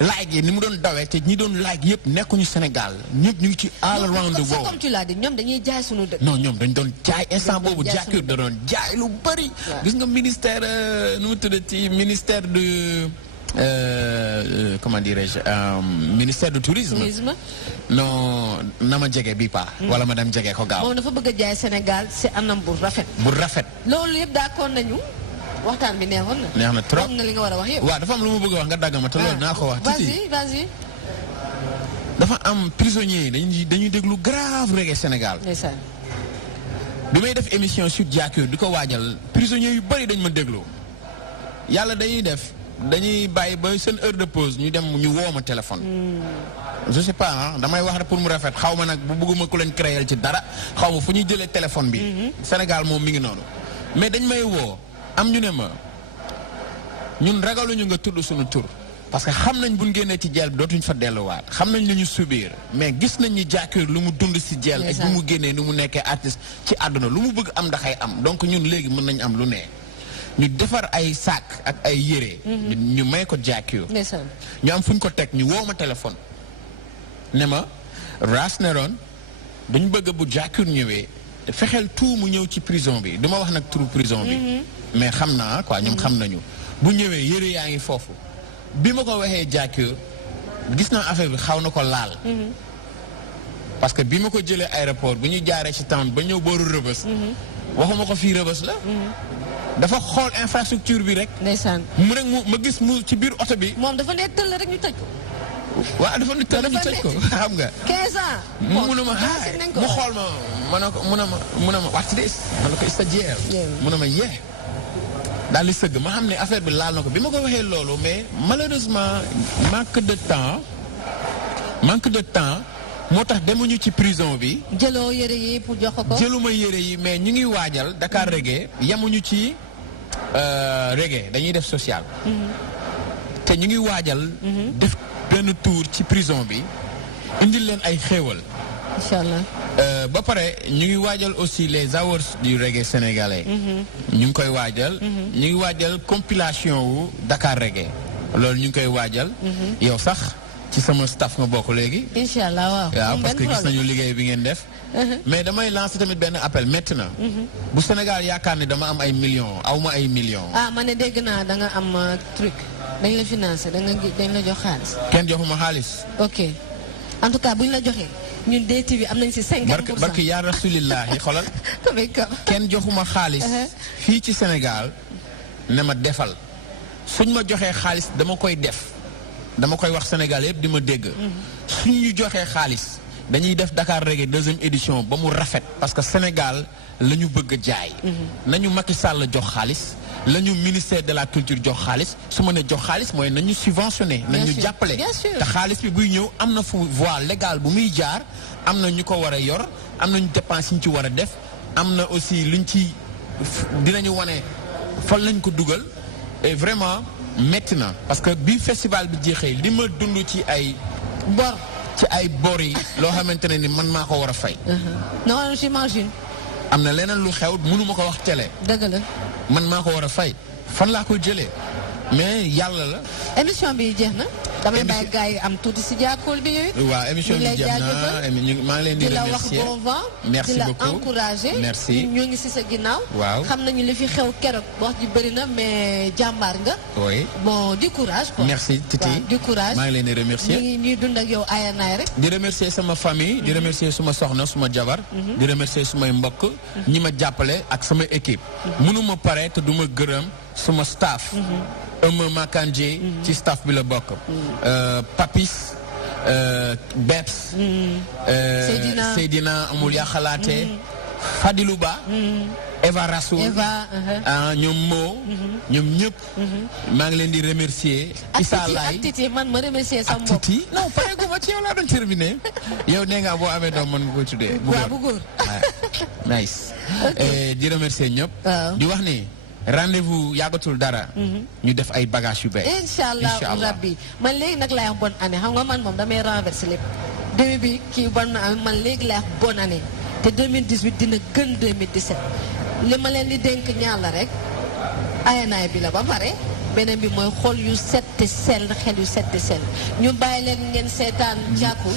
like yi ni mu doon dawee te ñi doon like yëpp nekkuñu Sénégal ñëpp ñu ngi ci all around the world. comme tu l'as dit ñoom dañuy jaay sunu dëkk. non ñoom dañ doon jaay instant boobu Jakur da doon jaay lu bëri. gis nga ministère nu mu tudd ci ministère de. Comment dirais-je ministère du tourisme. non na ma jege bi pa wala ma dem jege ko gaaw. moom dafa bëgg a jaay Sénégal ci anam bu rafet. loolu yëpp d'accord nañu waxtaan bi neexoon na. neex na trop nga li nga war a wax yëpp. waaw dafa am lu ma bëgg a wax nga dagg ma te loolu naa ko wax. vas-y. dafa am prisonniers dañuy déglu grave reggae Sénégal. bi may def émission Sud Diakur di ko waajal prisonniers yu bari dañ ma déglu yàlla dañuy bàyyi ba seen heure de pause ñu dem ñu woo ma téléphone. je sais pas damay wax rek pour mu rafet xaw ma nag bu bëgguma ku leen créer ci dara xaw ma fu ñuy jëlee téléphone bi. Sénégal moom mi ngi noonu. mais dañ may woo am ñu ne ma ñun ragaluñu nga tudd suñu tur parce que xam nañ buñ génnee ci jeel bi dootuñ fa delluwaat xam nañ li ñu subir mais gis nañ ni Diakur lu mu dund si jeel ak bu mu génnee ni mu nekkee artiste ci àdduna lu mu bëgg am ndaxay am donc ñun léegi mën nañ am lu ne. ñu defar ay sac ak ay yére. ñu may ko Diakur. ñu am fu ñu ko teg ñu woo ma téléphone. ne ma Ras Neron dañu bëgg bu Diakur ñëwee fexeel tout mu ñëw ci prison bi duma wax nag turu prison bi. mais xam naa quoi ñoom xam nañu. bu ñëwee yére yaa ngi foofu. bi ma ko waxee Diakur gis naa affaire bi xaw na ko laal. parce que bi ma ko jëlee aéroport bu ñuy jaaree ci town ba ñëw booru Rëbës. waxuma ko fii Rëbës la. dafa xool infrastructure bi rek. ndeysaan mu rek ma gis mu ci biir oto bi. moom dafa nekk tëll rek ñu tëj ko. waaw dafa nekk tëll rek ñu tëj ko xam nga. 15 ans. mu ne ma mu xool ma ne ko mu ne ma what's this ma ne ko it's a jail. mu ne ma yee. daal di sëgg ma xam ne affaire bi laal na ko bi ma ko waxee loolu mais malheureusement manque de temps. moo tax demuñu ci prison bi. jëloo yére yi pour jox ko. jëluma yére yi mais ñu ngi waajal Dakar Reggae yemuñu ci reggae dañuy def social. te ñu ngi waajal. def benn tour ci prison bi indil leen ay xéewal. incha allah. ba pare ñu ngi waajal aussi les awards du reggae sénégalais. ñu ngi koy waajal. ñu ngi waajal compilation wu Dakar Reggae. loolu ñu ngi koy waajal. yow sax. ci sama staff nga bokk léegi. incha allah waaw. parce que gis nañu liggéey bi ngeen def. mais damay lancer tamit benn appel métti na. bu Sénégal yaakaar ne dama am ay millions aw ma ay millions. ma ne dégg naa da nga am truc dañ la financer dañ la jox xaalis. kenn joxuma xaalis. ok en tout cas bu ñu la joxee ñun DTV am nañ si 50%. barki yaa rasulillahi xolal. kenn joxuma xaalis. fii ci Sénégal ne ma defal suñ ma joxee xaalis dama koy def. dama koy wax Sénégal yëpp di ma dégg. suñ ñu joxee xaalis dañuy def Dakar Reggae 2e édition ba mu rafet parce que Sénégal la ñu bëgg a jaay. nañu Macky Sall jox xaalis la ñu ministère de la culture jox xaalis su ma ne jox xaalis mooy nañu subventionné. nañu jàppale te xaalis bi buy ñëw am na fu voie légale bu muy jaar am na ñu ko war a yor am nañu dépense yi ñu ci war a def am na aussi luñ ci dinañu wane fan lañ ko dugal et vraiment. metti na parce que bi festival bi jeexee li ma dund ci ay bor yi loo xamante ne ni man maa ko war a fay. non j'imagine. am na leneen lu xew mënuma ko wax télé. dëgg la. man maa ko war a fay fan laa koy jëlee mais yàlla la. émission bi jeex na. damay bàyyi gars yi am tuuti si Diakur bi yooyu. waaw émission bi jeex na maa ngi leen di remercier di la wax bon vent. merci di la beaucoup encourager. merci ñoo ngi si sa ginnaaw. waaw xam nañu li fi xew keroog wax ji bëri na mais jàmbaar nga. oui bon du courage quoi. merci Titi waaw du courage. maa ngi leen di remercier. ñuy dund ak yow ayanaay rek. di remercier sama famille. di remercier suma soxna suma jabar. di remercier sumay mbokk. ñi ma jàppale ak sama équipe. mënuma pare te du ma gërëm suma staff. Makanje ci staff bi la bokk. Papis Beps. Seydina amul yaa xalaate. Fadilou Ba. Eva Rasoul. ñoom Mo. ñoom ñëpp. maa ngi leen di remercier. Issa Laye ak Titi man ma remercier sa mbokk. Titi non pare gu ma ci yow laa doon terminé. yow nee nga boo amee doom mën nga ko tuddee. bu góor nice. di remercier ñëpp. di wax ni. rendez-vous yàggatul dara. ñu def ay bagages yu bees. incha allah rabbi man léegi nag laay wax bonne année xam nga man moom damay renverser lépp. début bi kii bonne année man léegi laay wax bonne année te 2018 dina gën 2017 li ma leen di dénk ñaar la rek ayanaay bi la ba pare beneen bi mooy xol yu set te sell xel yu set te sell ñu bàyyi leen ngeen seetaan Diakur.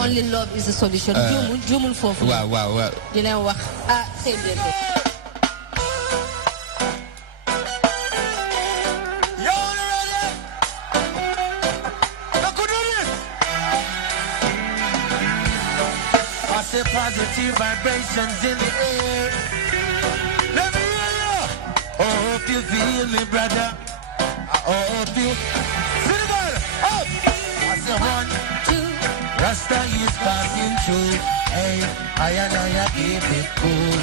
only love is the solution. juumul foofu. waaw. di leen wax c'est bientôt. Positive vibrations in the air. Let me hear you. Oh, if you feel me, brother. Oh, if you feel it. Up. I say 1, 2. Rasta is passing through. Hey, I keep it cool.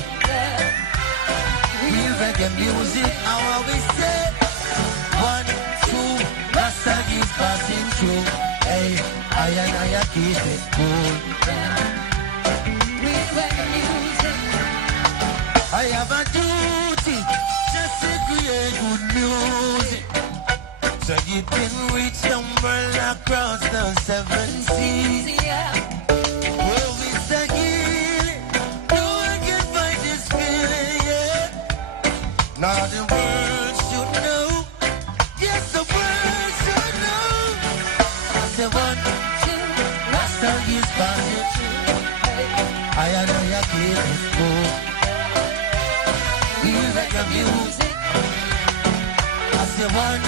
Real reggae music, how always say. 1, 2, Rasta is passing through. Hey, I keep it cool. Real reggae music. I have a duty just to create good music. So you can reach some world across the 7 seas. Where we say healing, no one can fight this feeling, yeah. Now the world should know, yes the world should know. I say 1, 2, Rasta is passing through. I know you keep it cool. We reggae music. I say 1, 2.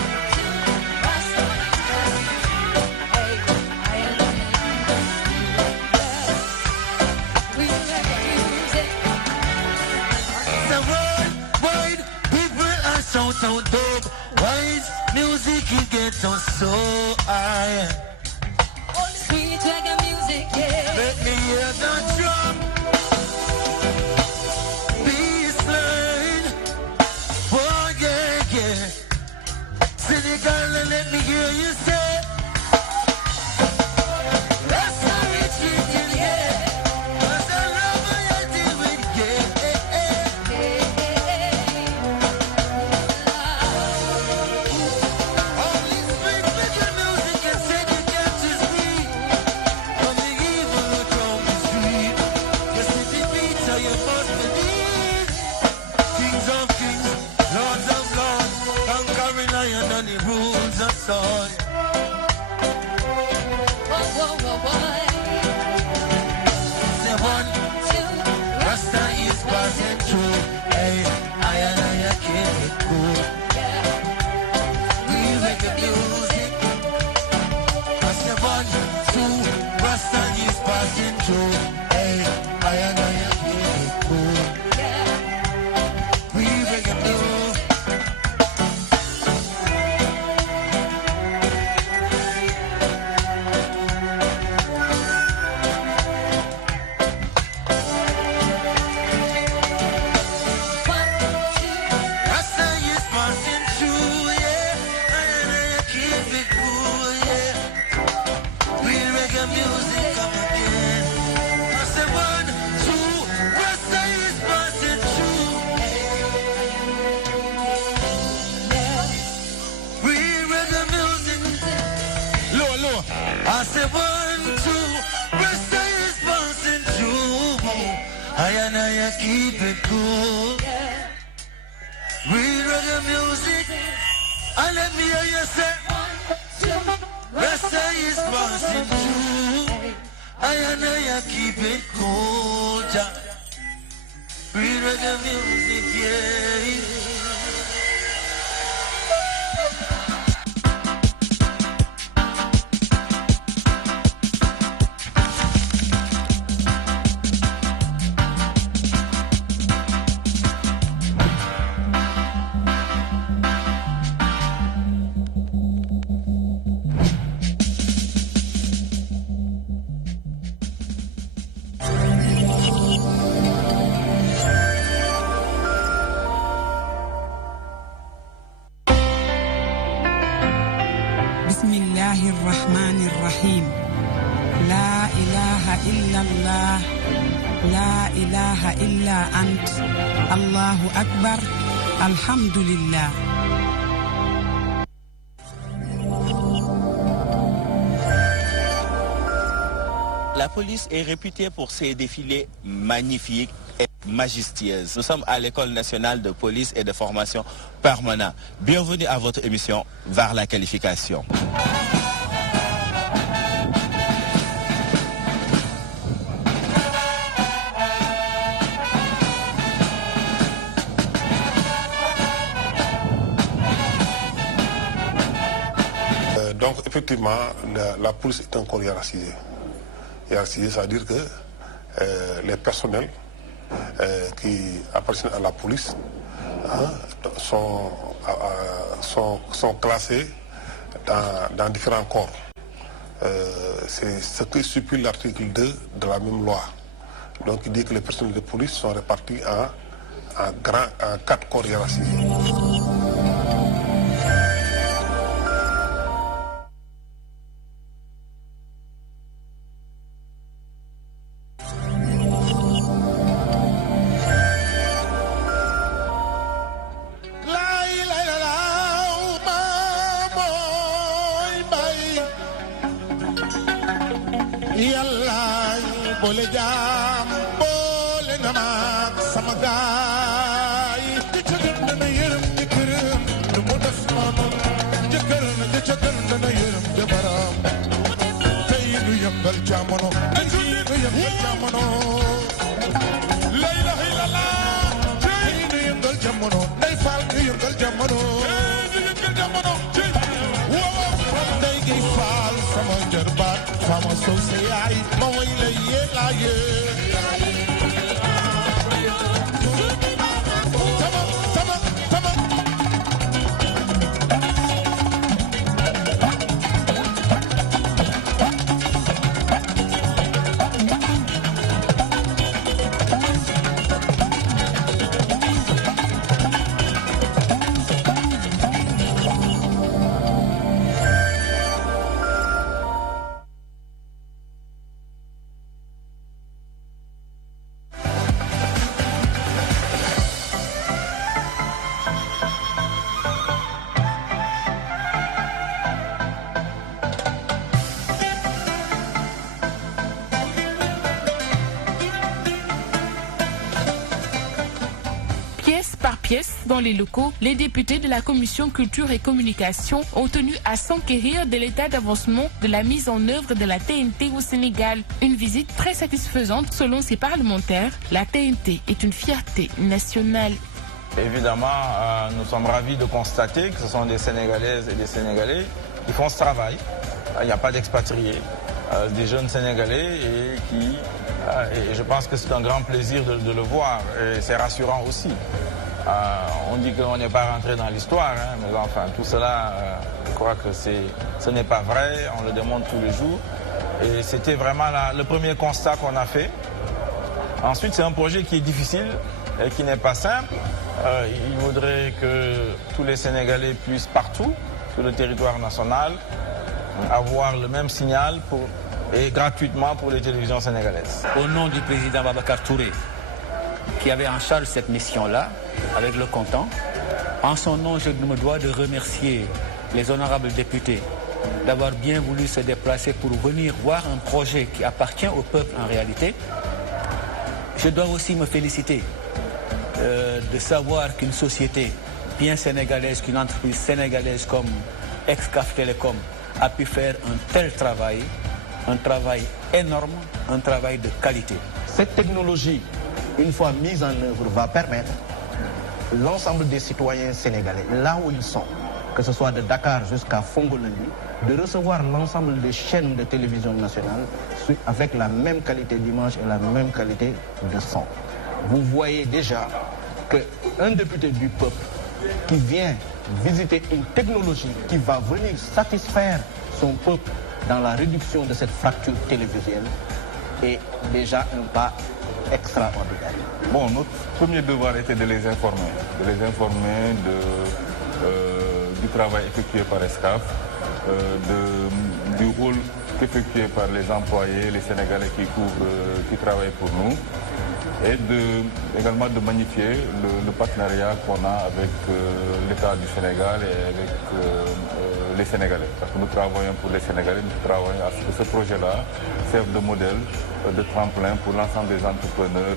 So dope, why is music it gets so high? Sweet reggae music, yeah. Let me hear the drum. Bassline. Oh yeah, yeah. Senegal, let me hear you say. That's how it's written, yeah. Cause I love how you do it, yeah. Son. Say 1, 2, Rasta is passing through. Hey, I keep it cool. We reggae music. I say 1, 2, Rasta is passing through. Hey, I keep it cool. We reggae music. I say 1, 2, Rasta is passing through. I keep it cool. Real reggae music. And let me hear you say 1, 2, Rasta is passing through. I keep it cool. Real reggae music, yeah. الرحمن الرحيم لا إله إلا الله لا إله إلا أنت الله أكبر الحمد لله. La police est réputée pour ses défilés magnifiques et majestueux. Nous sommes à l'École nationale de police et de formation permanente. Bienvenue à votre émission Vers la qualification. Donc effectivement, la police est encore hiérarchisée. Hiérarchisée, c'est-à-dire que les personnels qui appartiennent à la police sont classés dans différents corps. c'est ce que stipule l'article 2 de la même loi. Donc il dit que les personnels de police sont répartis en 4 corps hiérarchisés. Bole jam bole namak sama gaay di cëgën dana yërëm di kërëm lu mu def maamam jëkkëram di cëgën dana yërëm jabaram tey nu yëngal jamono tey nu yëngal jamono la ilaha illallah tey nu yëngal jamono day faal nu yëngal jamono day gi faal sama jarbaat sama sow sa yaay ma way la Dans les locaux, les députés de la Commission Culture et Communication ont tenu à s'enquérir de l'état d'avancement de la mise en œuvre de la TNT au Sénégal. Une visite très satisfaisante selon ces parlementaires. La TNT est une fierté nationale. Évidemment, nous sommes ravis de constater que ce sont des Sénégalaises et des Sénégalais qui font ce travail. Il n'y a pas d'expatriés, des jeunes Sénégalais et je pense que c'est un grand plaisir de le voir et c'est rassurant aussi. On dit qu'on n'est pas rentré dans l'histoire, hein, mais enfin tout cela, je crois que ce n'est pas vrai, on le démontre tous les jours. Et c'était vraiment le premier constat qu'on a fait. Ensuite, c'est un projet qui est difficile et qui n'est pas simple. Il faudrait que tous les Sénégalais puissent partout, sur le territoire national, avoir le même signal et gratuitement pour les télévisions sénégalaises. Au nom du président Babacar Touré, qui avait en charge cette mission-là, avec le comptant. En son nom, je me dois de remercier les honorables députés d'avoir bien voulu se déplacer pour venir voir un projet qui appartient au peuple en réalité. Je dois aussi me féliciter de savoir qu'une société bien sénégalaise, qu'une entreprise sénégalaise comme Excaf Télécom a pu faire un tel travail, un travail énorme, un travail de qualité. Cette technologie, une fois mise en œuvre, va permettre l'ensemble des citoyens sénégalais, là où ils sont, que ce soit de Dakar jusqu'à Fongolandi, de recevoir l'ensemble des chaînes de télévision nationale avec la même qualité d'image et la même qualité de son. Vous voyez déjà qu'un député du peuple qui vient visiter une technologie qui va venir satisfaire son peuple dans la réduction de cette fracture télévisuelle est déjà un pas extraordinaire. Bon, notre premier devoir était de les informer du travail effectué par Excaf, du rôle effectué par les employés, les Sénégalais qui travaillent pour nous, et également de magnifier le partenariat qu'on a avec l'État du Sénégal et avec les Sénégalais. Parce que nous travaillons pour les Sénégalais, nous travaillons à ce que ce projet-là serve de modèle, de tremplin pour l'ensemble des entrepreneurs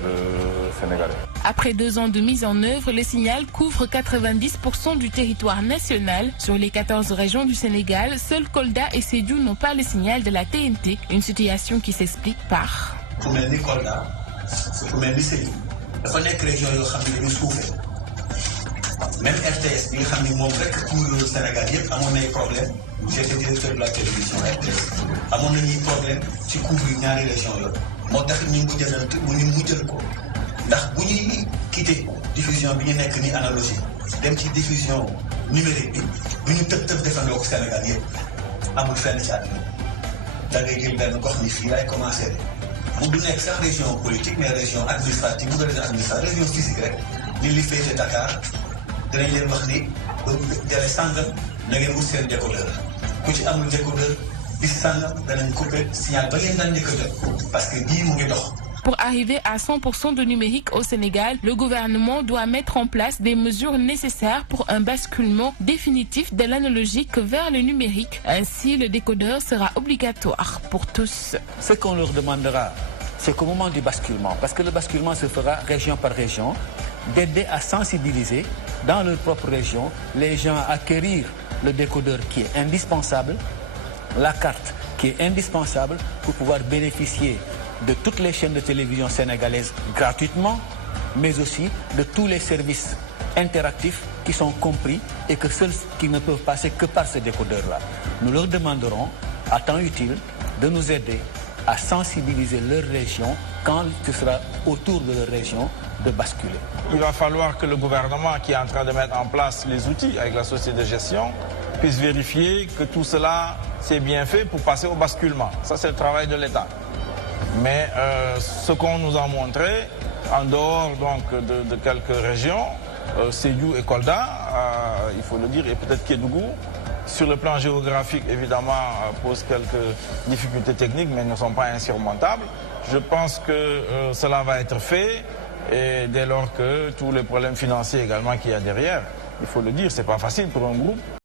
sénégalais. Après 2 ans de mise en œuvre, le signal couvre 90% du territoire national. Sur les 14 régions du Sénégal, seuls Kolda et Sédhiou n'ont pas le signal de la TNT, une situation qui s'explique par... Pour mel ni Kolda, pour mel ni Sédhiou, dafa nekk région yoo xam ne dañu suufee. Même RTS bi nga xam ne moom rek couvrir Sénégal yëpp amoon nay problème. J'étais directeur de la télévision RTS. amoon nañuy problème ci couvrir ñaari région yooyu. moo tax ñu mujjal ko ndax bu ñuy quitter diffusion bi ñu nekk ni analogique dem ci diffusion numérique bi du ñu tëb defandoo ko Sénégal yëpp amul fenn ci àdduna da ngay jël benn gox ni fii laay commencé de du nekk sax région politique mais région administrative bu région administrative région physique rek ñun li féete Dakar dinañ leen wax ni jële sàngam na ngeen wut seen décodeur ku ci amul décodeur bis sàngam danañ couper signal ba ngeen daan njëkk a jot parce que bii mu ngi dox. Pour arriver à 100% de numérique au Sénégal, le gouvernement doit mettre en place des mesures nécessaires pour un basculement définitif de l'analogique vers le numérique. Ainsi, le décodeur sera obligatoire pour tous. Ce qu'on leur demandera, c'est qu'au moment du basculement, parce que le basculement se fera région par région, d'aider à sensibiliser dans leur propre région les gens à acquérir le décodeur qui est indispensable, la carte qui est indispensable pour pouvoir bénéficier de toutes les chaînes de télévision sénégalaises gratuitement, mais aussi de tous les services interactifs qui sont compris et que ceux qui ne peuvent passer que par ce décodeur-là. Nous leur demanderons, à temps utile, de nous aider à sensibiliser leur région quand ce sera autour de leur région de basculer. Il va falloir que le gouvernement qui est en train de mettre en place les outils avec la société de gestion puisse vérifier que tout cela s'est bien fait pour passer au basculement. Ça, c'est le travail de l'État. Mais ce qu'on nous a montré, en dehors donc, de quelques régions, Sédhiou et Kolda, il faut le dire, et peut-être Kédougou, sur le plan géographique, évidemment, pose quelques difficultés techniques, mais ne sont pas insurmontables. Je pense que cela va être fait, et dès lors que tous les problèmes financiers également qu'il y a derrière, il faut le dire, c'est pas facile pour un groupe.